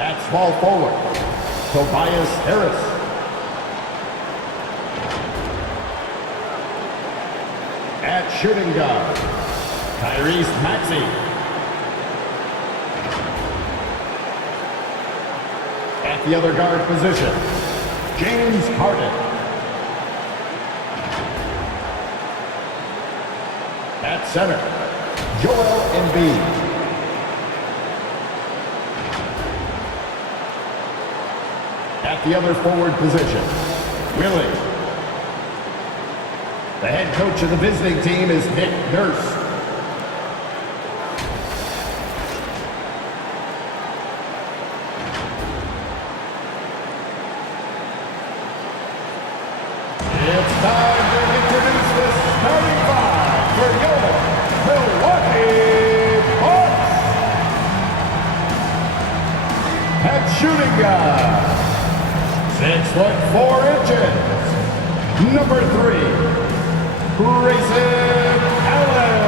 At small forward, Tobias Harris. At shooting guard, Tyrese Maxey. At the other guard position, James Harden. At center, Joel Embiid. At the other forward position, Willie. The head coach of the visiting team is Nick Nurse. It's time to introduce the starting five for your Milwaukee Bucks. At shooting guard, 6'4", number 3. Grayson Allen.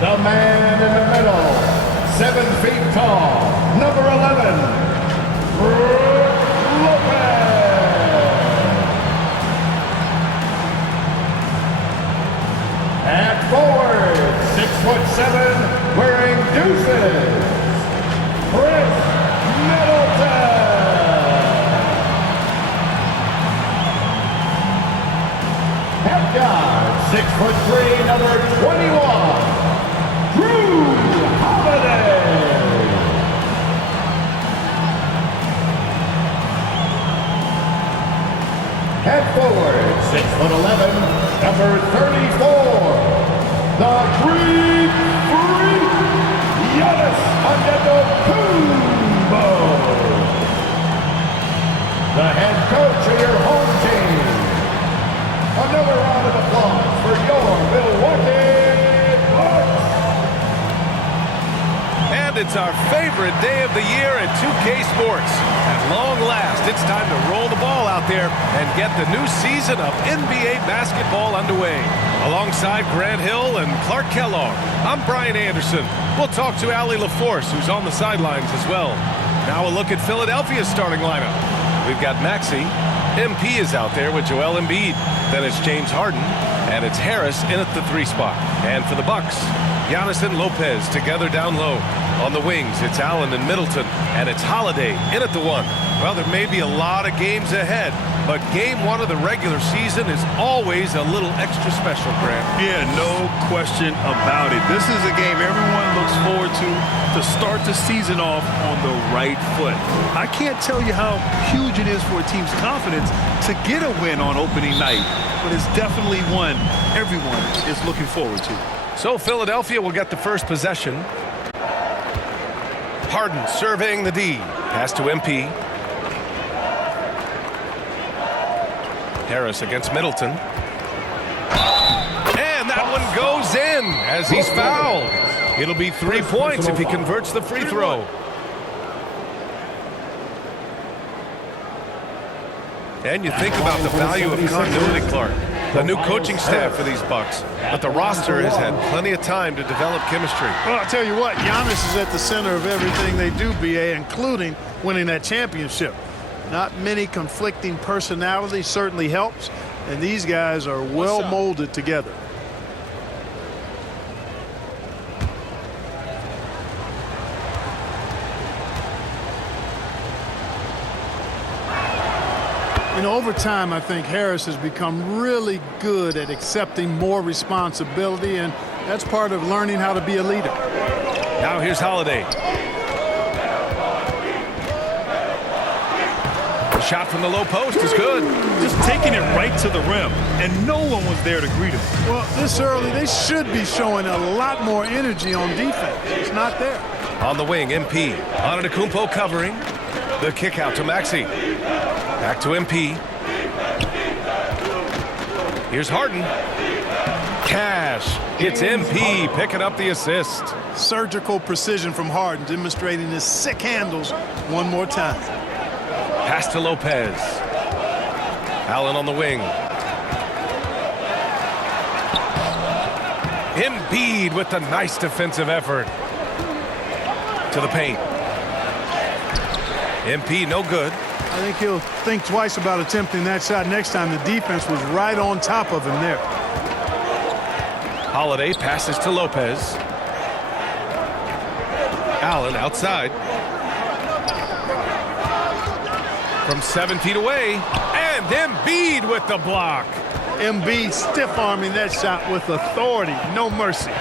The man in the middle, 7 feet tall, number 11, Brook Lopez. At forward, 6'7", wearing deuces, Chris Middleton. Guard, 6'3", number 21, Drew Holiday. Head forward, 6'11", number 34, the Greek Freak, Giannis Antetokounmpo. The head coach of your home team. Another round of applause for your Milwaukee Bucks. And it's our favorite day of the year at 2K Sports. At long last, it's time to roll the ball out there and get the new season of NBA basketball underway. Alongside Grant Hill and Clark Kellogg, I'm Brian Anderson. We'll talk to Allie LaForce, who's on the sidelines as well. Now a look at Philadelphia's starting lineup. We've got Maxey. MP is out there with Joel Embiid. Then it's James Harden, and it's Harris in at the 3 spot. And for the Bucks, Giannis and Lopez together down low. On the wings, it's Allen and Middleton, and it's Holiday in at the 1. Well, there may be a lot of games ahead, but game 1 of the regular season is always a little extra special, Grant. Yeah, no question about it. This is a game everyone looks forward to start the season off on the right foot. I can't tell you how huge it is for a team's confidence to get a win on opening night, but it's definitely one everyone is looking forward to. So Philadelphia will get the first possession. Harden surveying the D. Pass to MP. Harris against Middleton. And that one goes in as he's fouled. It'll be 3 points if he converts the free throw. And you think about the value of continuity, Clark. The new coaching staff for these Bucks. But the roster has had plenty of time to develop chemistry. Well, I'll tell you what, Giannis is at the center of everything they do, BA, including winning that championship. Not many conflicting personalities certainly helps, and these guys are well molded together. You know, over time, I think Harris has become really good at accepting more responsibility, and that's part of learning how to be a leader. Now here's Holiday. The shot from the low post is good. Just taking it right to the rim, and no one was there to greet him. Well, this early, they should be showing a lot more energy on defense. It's not there. On the wing, MP. Antetokounmpo covering. The kick out to Maxey. Back to MP. Here's Harden. Cash. It's MP picking up the assist. Surgical precision from Harden, demonstrating his sick handles one more time. Pass to Lopez. Allen on the wing. Embiid with the nice defensive effort. to the paint. MP no good. I think he'll think twice about attempting that shot next time. The defense was right on top of him there. Holiday passes to Lopez. Allen outside. From 7 feet away. And Embiid with the block. Embiid stiff-arming that shot with authority. No mercy.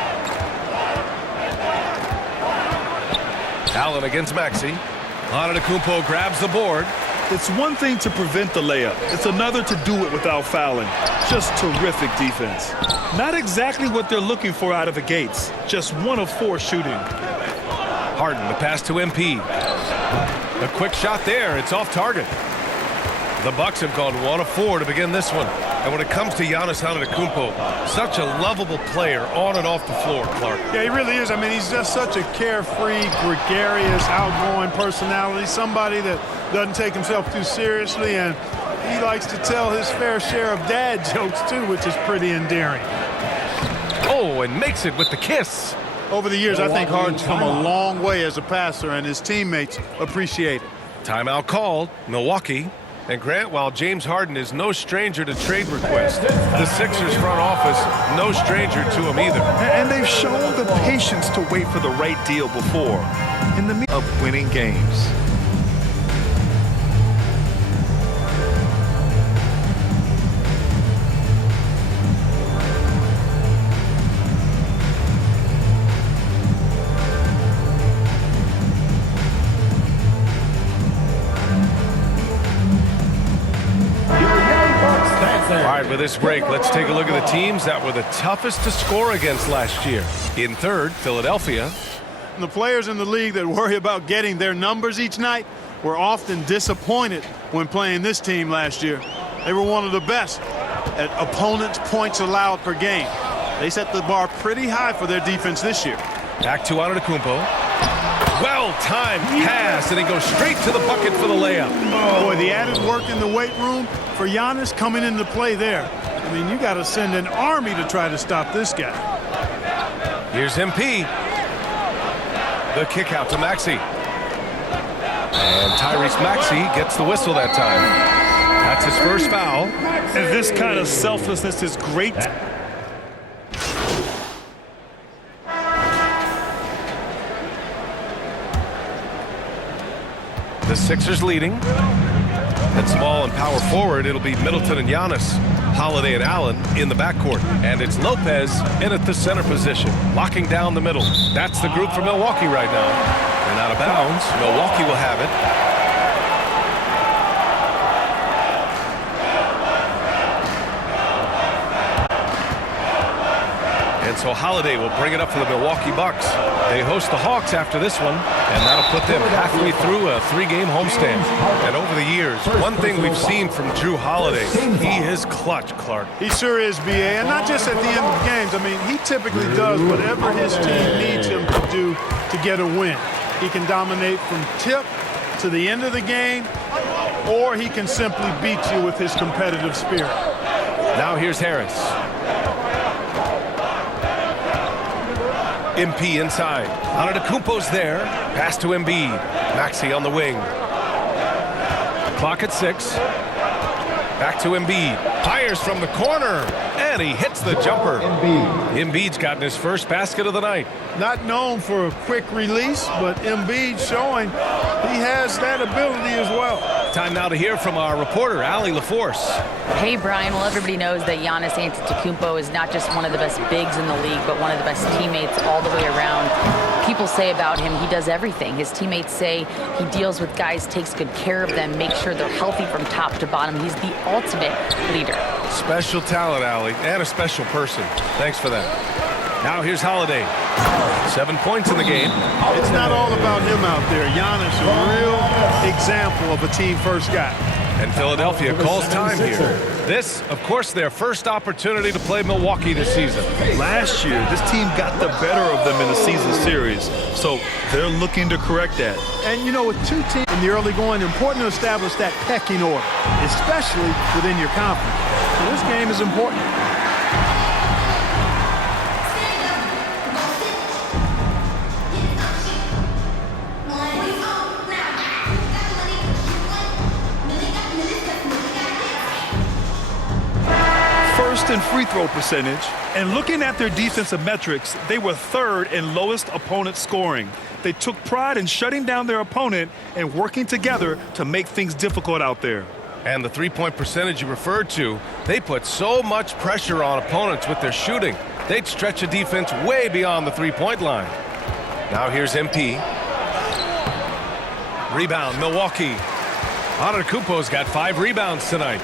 Allen against Maxey. Antetokounmpo grabs the board. It's one thing to prevent the layup. It's another to do it without fouling. Just terrific defense. Not exactly what they're looking for out of the gates. Just 1 of 4 shooting. Harden, the pass to MP. A quick shot there. It's off target. The Bucks have gone 1 of 4 to begin this one. And when it comes to Giannis Antetokounmpo, such a lovable player on and off the floor, Clark. Yeah, he really is. I mean, he's just such a carefree, gregarious, outgoing personality. Somebody that doesn't take himself too seriously, and he likes to tell his fair share of dad jokes, too, which is pretty endearing. Oh, and makes it with the kiss. Over the years, I think Harden's come a long way as a passer, and his teammates appreciate it. Timeout called. Milwaukee. And Grant, while James Harden is no stranger to trade requests, the Sixers front office no stranger to him either. And they've shown the patience to wait for the right deal before. In the midst of winning games. All right, with this break, let's take a look at the teams that were the toughest to score against last year. In third, Philadelphia. And the players in the league that worry about getting their numbers each night were often disappointed when playing this team last year. They were one of the best at opponents' points allowed per game. They set the bar pretty high for their defense this year. Back to Antetokounmpo. Well-timed pass, and he goes straight to the bucket for the layup. Oh, boy, the added work in the weight room for Giannis coming into play there. I mean, you got to send an army to try to stop this guy. Here's MP. The kick out to Maxey. And Tyrese Maxey gets the whistle that time. That's his first foul. And this kind of selflessness is great. The Sixers leading. At small and power forward, it'll be Middleton and Giannis. Holiday and Allen in the backcourt. And it's Lopez in at the center position, locking down the middle. That's the group for Milwaukee right now. And out of bounds, Milwaukee will have it. And so Holiday will bring it up for the Milwaukee Bucks. They host the Hawks after this one, and that'll put them halfway through a 3-game homestand. And over the years, one thing we've seen from Drew Holiday, he is clutch, Clark. He sure is, B.A., and not just at the end of games. I mean, he typically does whatever his team needs him to do to get a win. He can dominate from tip to the end of the game, or he can simply beat you with his competitive spirit. Now here's Harris. MP inside. Antetokounmpo's there. Pass to Embiid. Maxey on the wing. Clock at 6. Back to Embiid. Fires from the corner. And he hits the jumper. Embiid's gotten his first basket of the night. Not known for a quick release, but Embiid showing he has that ability as well. Time now to hear from our reporter, Allie LaForce. Hey, Brian. Well, everybody knows that Giannis Antetokounmpo is not just one of the best bigs in the league, but one of the best teammates all the way around. People say about him, he does everything. His teammates say he deals with guys, takes good care of them, makes sure they're healthy from top to bottom. He's the ultimate leader. Special talent, Allie, and a special person. Thanks for that. Now here's Holiday. 7 points in the game. It's not all about him out there. Giannis, a real example of a team-first guy. And Philadelphia calls time here. This, of course, their first opportunity to play Milwaukee this season. Last year, this team got the better of them in the season series, so they're looking to correct that. And, you know, with two teams in the early going, important to establish that pecking order, especially within your conference. So this game is important. free throw percentage. And looking at their defensive metrics, they were 3rd in lowest opponent scoring. They took pride in shutting down their opponent and working together to make things difficult out there. And the three-point percentage you referred to, they put so much pressure on opponents with their shooting. They'd stretch a defense way beyond the three-point line. Now here's MP. Rebound, Milwaukee. Antetokounmpo's got 5 rebounds tonight.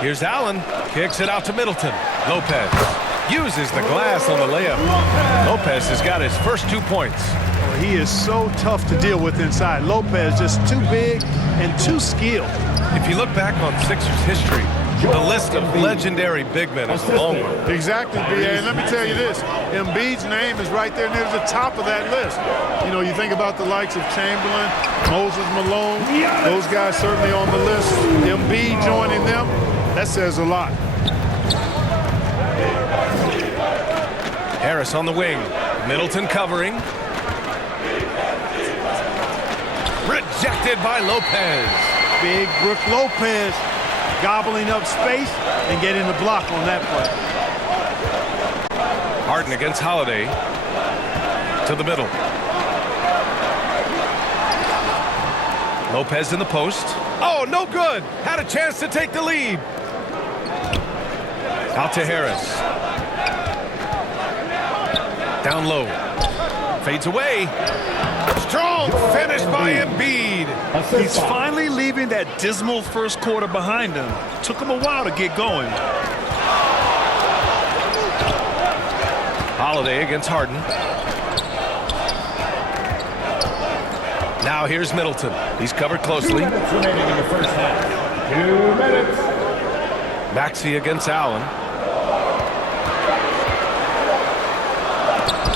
Here's Allen. Kicks it out to Middleton. Lopez uses the glass on the layup. Lopez has got his first 2 points. He is so tough to deal with inside. Lopez just too big and too skilled. If you look back on Sixers history, the list of legendary big men is a long one. Exactly, B.A. And let me tell you this. Embiid's name is right there near the top of that list. You know, you think about the likes of Chamberlain, Moses Malone. Those guys certainly on the list. Embiid joining them, that says a lot. Harris on the wing. Middleton covering. Rejected by Lopez. Big Brook Lopez gobbling up space and getting the block on that play. Harden against Holiday. To the middle. Lopez in the post. Oh, no good. Had a chance to take the lead. Out to Harris. Down low. Fades away. Strong finish by Embiid. He's finally leaving that dismal first quarter behind him. Took him a while to get going. Holiday against Harden. Now here's Middleton. He's covered closely. 2 minutes remaining in the first half. 2 minutes. Maxey against Allen.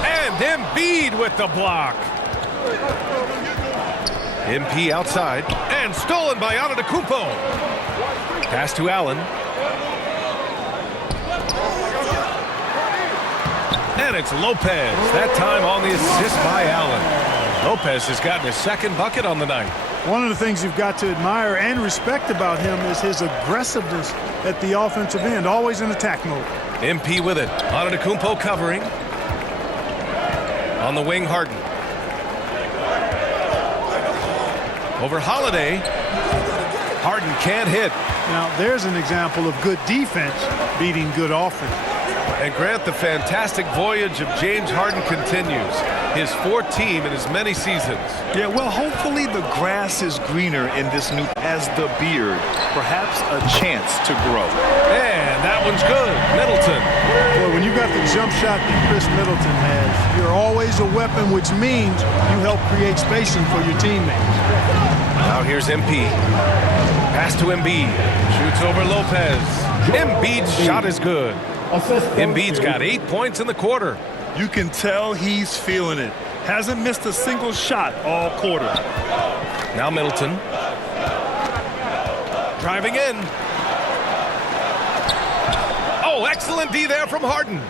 And Embiid with the block. MP outside. And stolen by Antetokounmpo. Pass to Allen. And it's Lopez. That time on the assist by Allen. Lopez has gotten his second bucket on the night. One of the things you've got to admire and respect about him is his aggressiveness at the offensive end, always in attack mode. MP with it. Antetokounmpo covering. On the wing, Harden. Over Holiday. Harden can't hit. Now, there's an example of good defense beating good offense. And Grant, the fantastic voyage of James Harden continues. His 4th team in as many seasons. Yeah, well, hopefully the grass is greener in this new as the beard. Perhaps a chance to grow. And that one's good. Middleton. Boy, when you got the jump shot that Chris Middleton has, you're always a weapon, which means you help create spacing for your teammates. Now here's MP. Pass to Embiid. Shoots over Lopez. Embiid's shot is good. Embiid's got 8 points in the quarter. You can tell he's feeling it. Hasn't missed a single shot all quarter. Now Middleton. Driving in. Oh, excellent D there from Harden.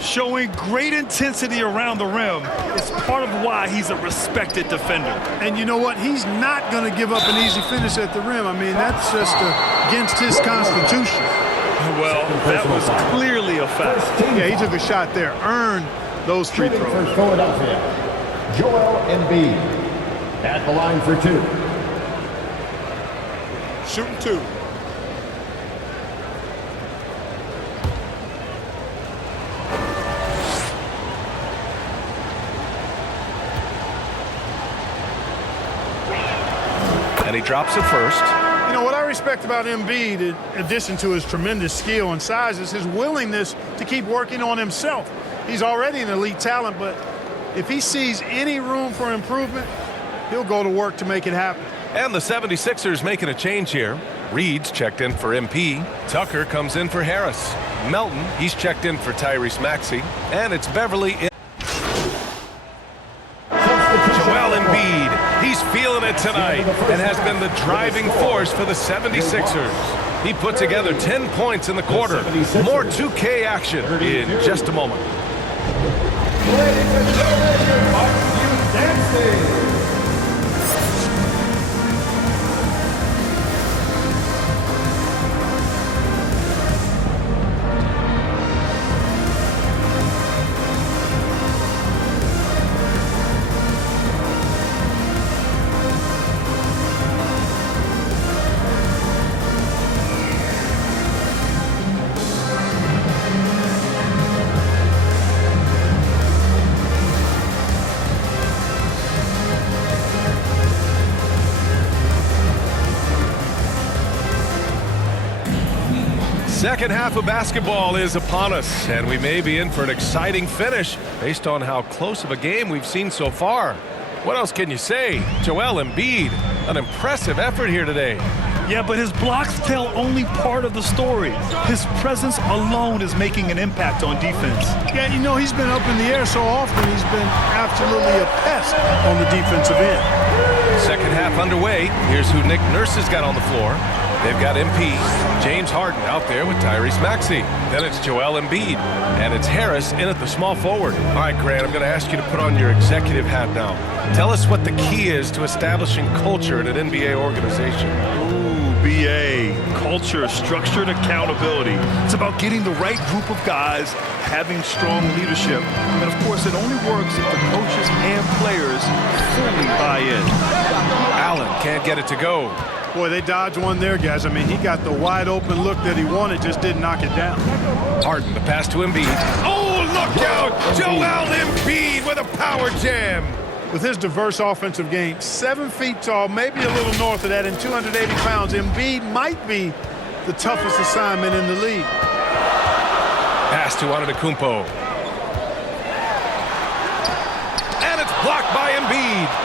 Showing great intensity around the rim. It's part of why he's a respected defender. And you know what? He's not going to give up an easy finish at the rim. I mean, that's just against his constitution. Well, that was clearly a foul. Yeah, he took a shot there. Earned those free Shooting throws. for Philadelphia, Joel Embiid at the line for 2. Shooting 2. And he drops it first. You know, what I respect about Embiid, in addition to his tremendous skill and size, is his willingness to keep working on himself. He's already an elite talent, but if he sees any room for improvement, he'll go to work to make it happen. And the 76ers making a change here. Reed's checked in for MP. Tucker comes in for Harris. Melton, he's checked in for Tyrese Maxey. And it's Beverly in. Joel Embiid, he's feeling it tonight and has been the driving force for the 76ers. He put together 10 points in the quarter. More 2K action in just a moment. Ladies and gentlemen, watch you dancing. second half of basketball is upon us, and we may be in for an exciting finish based on how close of a game we've seen so far. What else can you say? Joel Embiid, an impressive effort here today. Yeah, but his blocks tell only part of the story. His presence alone is making an impact on defense. Yeah, you know, he's been up in the air so often, he's been absolutely a pest on the defensive end. Second half underway. Here's who Nick Nurse has got on the floor. They've got MP, James Harden out there with Tyrese Maxey. Then it's Joel Embiid, and it's Harris in at the small forward. All right, Grant, I'm going to ask you to put on your executive hat now. Tell us what the key is to establishing culture in an NBA organization. BA, culture, structured accountability. It's about getting the right group of guys, having strong leadership, and of course it only works if the coaches and players fully buy in. Allen can't get it to go. Boy, they dodged one there, guys. I mean, he got the wide open look that he wanted, just didn't knock it down. Harden, the pass to Embiid. Oh, look out! Joel Embiid with a power jam. With his diverse offensive game, 7 feet tall, maybe a little north of that, and 280 pounds, Embiid might be the toughest assignment in the league. Pass to Antetokounmpo. And it's blocked by Embiid.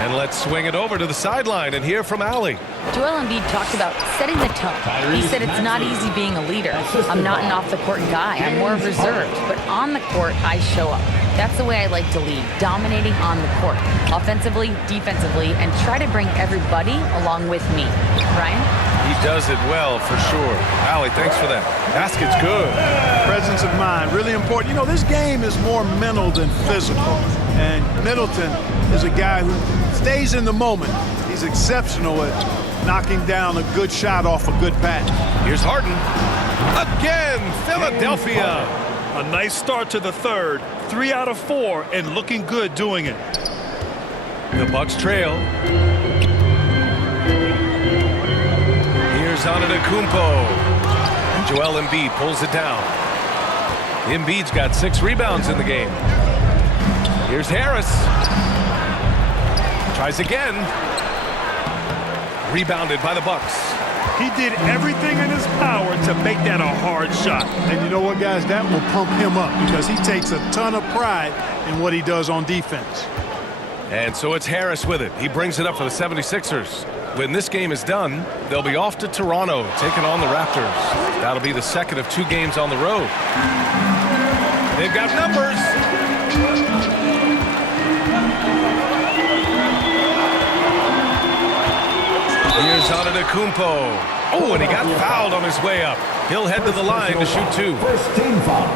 And let's swing it over to the sideline and hear from Allie. Joel Embiid talked about setting the tone. He said it's not easy being a leader. I'm not an off-the-court guy. I'm more reserved. But on the court, I show up. That's the way I like to lead, dominating on the court, offensively, defensively, and try to bring everybody along with me. Ryan? He does it well, for sure. Allie, thanks for that. Basket's good. Presence of mind, really important. You know, this game is more mental than physical. And Middleton is a guy who stays in the moment. He's exceptional at knocking down a good shot off a good pass. Here's Harden. Again, Philadelphia. A nice start to the third. 3 out of 4, and looking good doing it. The Bucks trail. Here's Antetokounmpo. And Joel Embiid pulls it down. Embiid's got 6 rebounds in the game. Here's Harris. Tries again. Rebounded by the Bucks. He did everything in his power to make that a hard shot. And you know what, guys? That will pump him up because he takes a ton of pride in what he does on defense. And so it's Harris with it. He brings it up for the 76ers. When this game is done, they'll be off to Toronto, taking on the Raptors. That'll be the second of 2 games on the road. They've got numbers. Here's Antetokounmpo. Oh, and he got fouled on his way up. He'll head to the line to shoot 2. First team foul.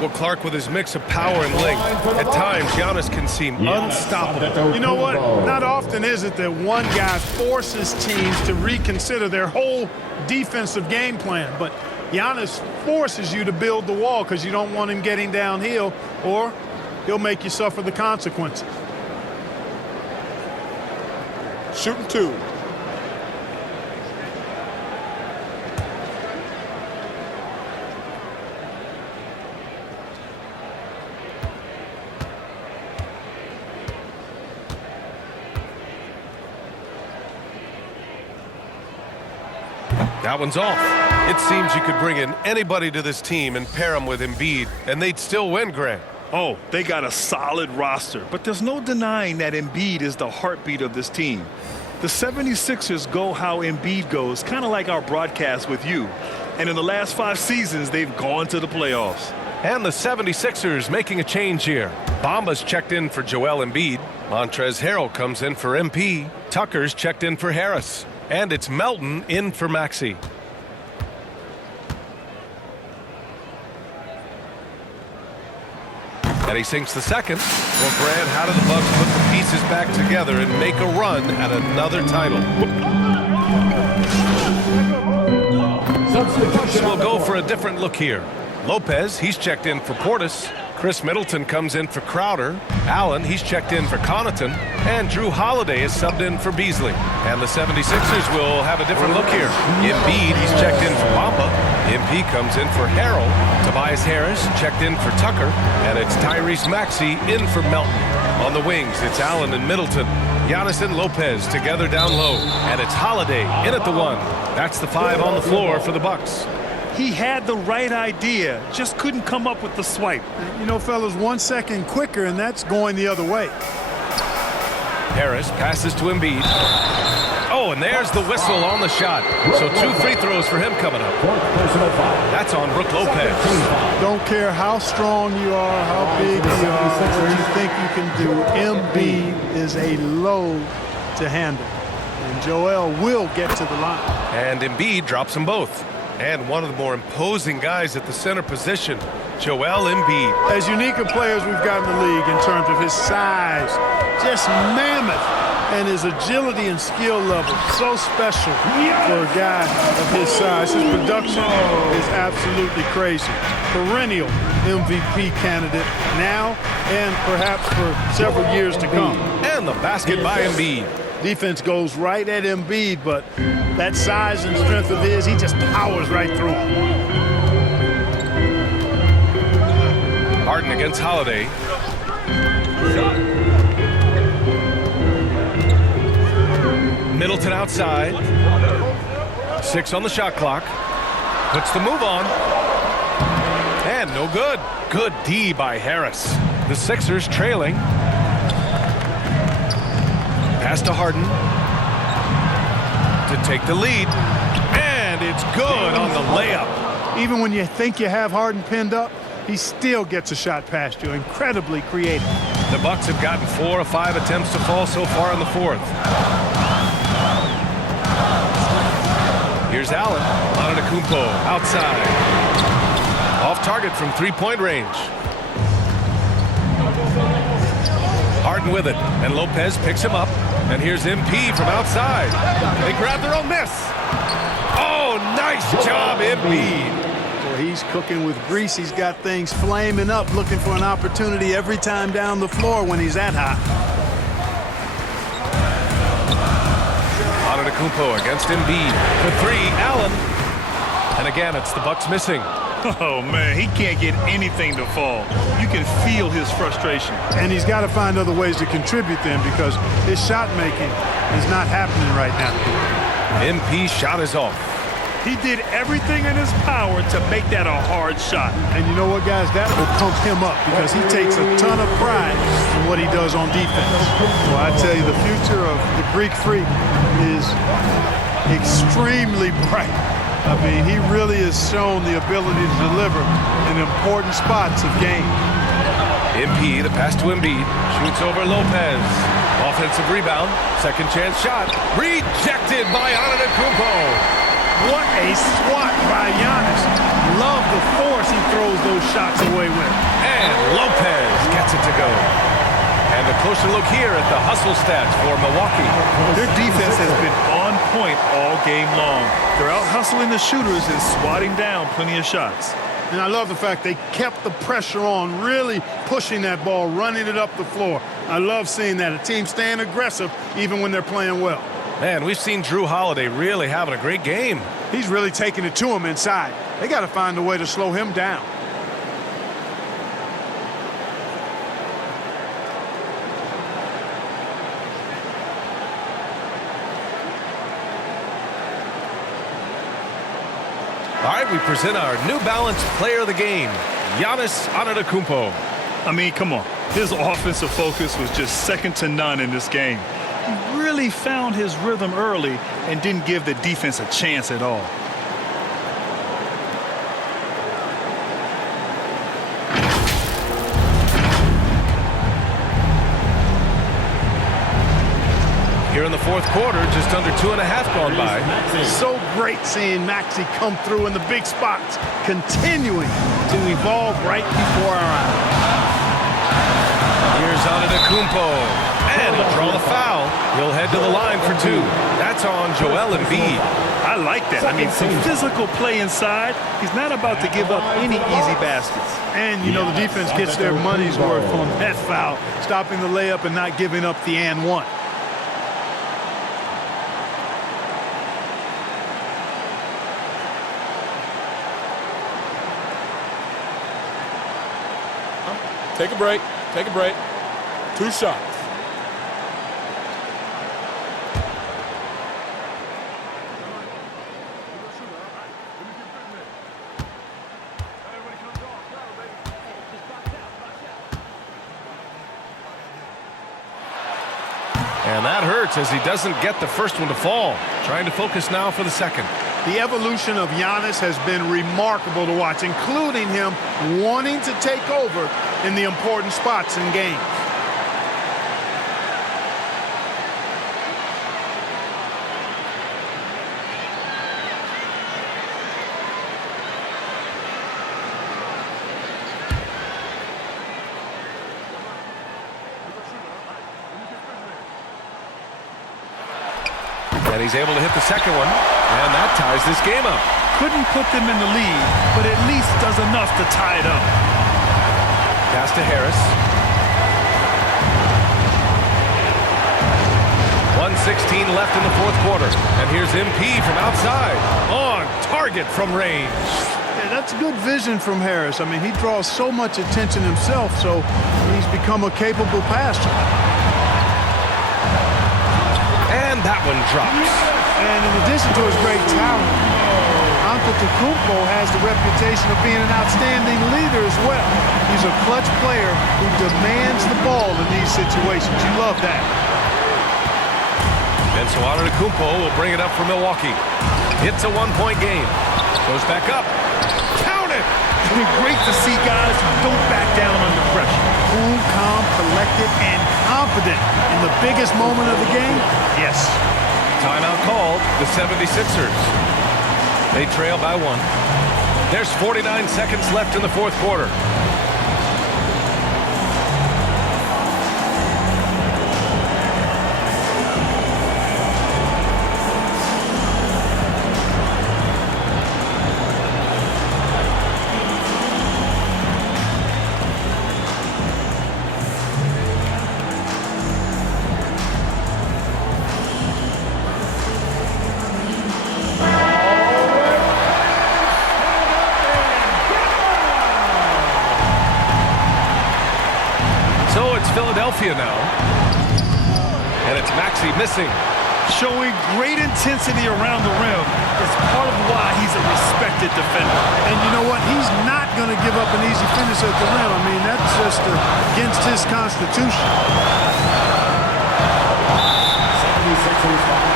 Well, Clark, with his mix of power and length, at times Giannis can seem unstoppable. You know what? Not often is it that one guy forces teams to reconsider their whole defensive game plan. But Giannis forces you to build the wall because you don't want him getting downhill, or he'll make you suffer the consequences. Shooting 2. That one's off. It seems you could bring in anybody to this team and pair them with Embiid, and they'd still win, Grant. Oh, they got a solid roster, but there's no denying that Embiid is the heartbeat of this team. The 76ers go how Embiid goes, kind of like our broadcast with you. And in the last 5 seasons, they've gone to the playoffs. And the 76ers making a change here. Bamba's checked in for Joel Embiid. Montrezl Harrell comes in for MP. Tucker's checked in for Harris. And it's Melton in for Maxey. And he sinks the second. Well, Brad, how do the Bucks put the pieces back together and make a run at another title? We'll go for a different look here. Lopez, he's checked in for Portis. Chris Middleton comes in for Crowder. Allen, he's checked in for Connaughton. And Drew Holiday is subbed in for Beasley. And the 76ers will have a different look here. Embiid, he's checked in for Bamba. MP comes in for Harrell. Tobias Harris checked in for Tucker. And it's Tyrese Maxey in for Melton. On the wings, it's Allen and Middleton. Giannis and Lopez together down low. And it's Holiday in at the 1. That's the 5 on the floor for the Bucks. He had the right idea, just couldn't come up with the swipe. You know, fellas, 1 second quicker, and that's going the other way. Harris passes to Embiid. Oh, and there's the whistle on the shot. So 2 free throws for him coming up. That's on Brook Lopez. Don't care how strong you are, how big you are, what you think you can do. Embiid is a load to handle. And Joel will get to the line. And Embiid drops them both. And one of the more imposing guys at the center position, Joel Embiid. As unique a player as we've got in the league in terms of his size, just mammoth. And his agility and skill level, so special for a guy of his size. His production is absolutely crazy. Perennial MVP candidate now and perhaps for several years to come. And the basket by Embiid. Defense goes right at Embiid, but that size and strength of his, he just powers right through him. Harden against Holiday. Middleton outside. 6 on the shot clock. Puts the move on. And no good. Good D by Harris. The Sixers trailing. Pass to Harden to take the lead. And it's good on the layup. Even when you think you have Harden pinned up, he still gets a shot past you. Incredibly creative. The Bucks have gotten 4 of 5 attempts to fall so far in the 4th. Here's Allen. Antetokounmpo outside. Off target from 3-point range. Harden with it. And Lopez picks him up. And here's MP from outside. They grab their own miss. Oh, nice job, Embiid. Well, he's cooking with grease. He's got things flaming up, looking for an opportunity every time down the floor when he's that hot. Antetokounmpo against Embiid for 3. Allen. And again, it's the Bucks missing. Oh, man, he can't get anything to fall. You can feel his frustration. And he's got to find other ways to contribute then because his shot making is not happening right now. MP's shot is off. He did everything in his power to make that a hard shot. And you know what, guys? That will pump him up because he takes a ton of pride in what he does on defense. Well, I tell you, the future of the Greek Freak is extremely bright. I mean, he really has shown the ability to deliver in important spots of game. MP, the pass to Embiid, shoots over Lopez. Offensive rebound, second chance shot, rejected by Antetokounmpo. What a swat by Giannis. Love the force he throws those shots away with. And Lopez gets it to go. And a closer look here at the hustle stats for Milwaukee. Their defense has been on point all game long. They're out hustling the shooters and swatting down plenty of shots. And I love the fact they kept the pressure on, really pushing that ball, running it up the floor. I love seeing that. A team staying aggressive even when they're playing well. Man, we've seen Drew Holiday really having a great game. He's really taking it to him inside. They got to find a way to slow him down. All right, we present our New Balance Player of the Game, Giannis Antetokounmpo. I mean, come on. His offensive focus was just second to none in this game. He really found his rhythm early and didn't give the defense a chance at all. Here in the 4th quarter, just under 2.5 gone by. So great seeing Maxey come through in the big spots, continuing to evolve right before our eyes. Here's Antetokounmpo. And he'll draw the foul. He'll head to the line for 2. That's on Joel Embiid. I like that. I mean, some physical play inside. He's not about to give up any easy baskets. And, you know, the defense gets their money's worth on that foul, stopping the layup and not giving up the and one. Take a break. Take a break. 2 shots. And that hurts as he doesn't get the first one to fall. Trying to focus now for the second. The evolution of Giannis has been remarkable to watch, including him wanting to take over in the important spots in games. And he's able to hit the second one, and that ties this game up. Couldn't put them in the lead, but at least does enough to tie it up. Pass to Harris. 1:16 left in the fourth quarter. And here's MP from outside. On target from range. Yeah, that's good vision from Harris. I mean, he draws so much attention himself, so he's become a capable passer. And that one drops. And in addition to his great talent, Antetokounmpo has the reputation of being an outstanding leader as well. He's a clutch player who demands the ball in these situations. You love that. And so Antetokounmpo will bring it up for Milwaukee. It's a one-point game. Goes back up. Count it! I mean, great to see guys who don't back down under pressure. Cool, calm, collected, and confident in the biggest moment of the game. Yes. Timeout called, the 76ers. They trail by one. There's 49 seconds left in the fourth quarter. Philadelphia now. And it's Maxey missing. Showing great intensity around the rim is part of why he's a respected defender. And you know what? He's not going to give up an easy finish at the rim. I mean, that's just against his constitution. 76ers foul.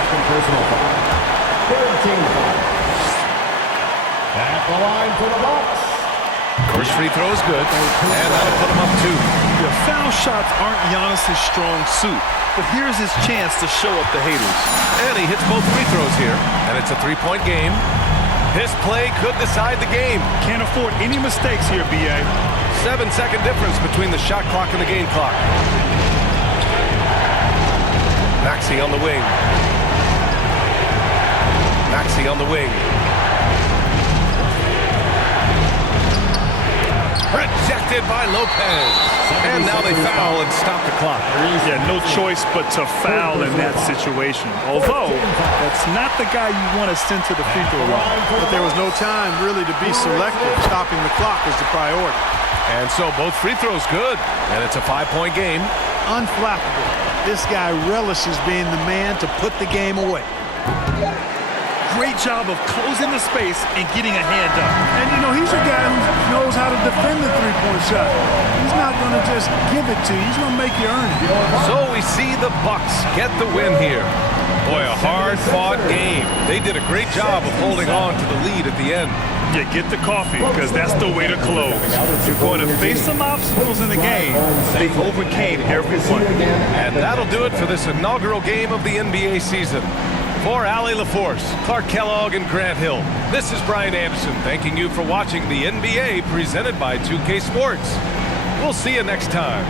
Second personal foul. Third team foul. At the line for the Bucks. First free throw is good, and that'll put him up 2. The foul shots aren't Giannis' strong suit, but here's his chance to show up the haters. And he hits both free throws here, and it's a 3-point game. This play could decide the game. Can't afford any mistakes here, B.A. 7-second difference between the shot clock and the game clock. Maxey on the wing. Maxey on the wing. Rejected by Lopez. And now they foul and stop the clock. Yeah, no choice but to foul in that situation. Although, that's not the guy you want to send to the free throw line. But there was no time really to be selective. Stopping the clock was the priority. And so both free throws good. And it's a 5-point game. Unflappable. This guy relishes being the man to put the game away. Great job of closing the space and getting a hand up. And, you know, he's a guy who knows how to defend the three-point shot. He's not going to just give it to you. He's going to make you earn it. So we see the Bucks get the win here. Boy, a hard-fought game. They did a great job of holding on to the lead at the end. Yeah, get the coffee, because that's the way to close. You're going to face some obstacles in the game. They overcame every one. And that'll do it for this inaugural game of the NBA season. For Allie LaForce, Clark Kellogg, and Grant Hill, this is Brian Anderson thanking you for watching the NBA presented by 2K Sports. We'll see you next time.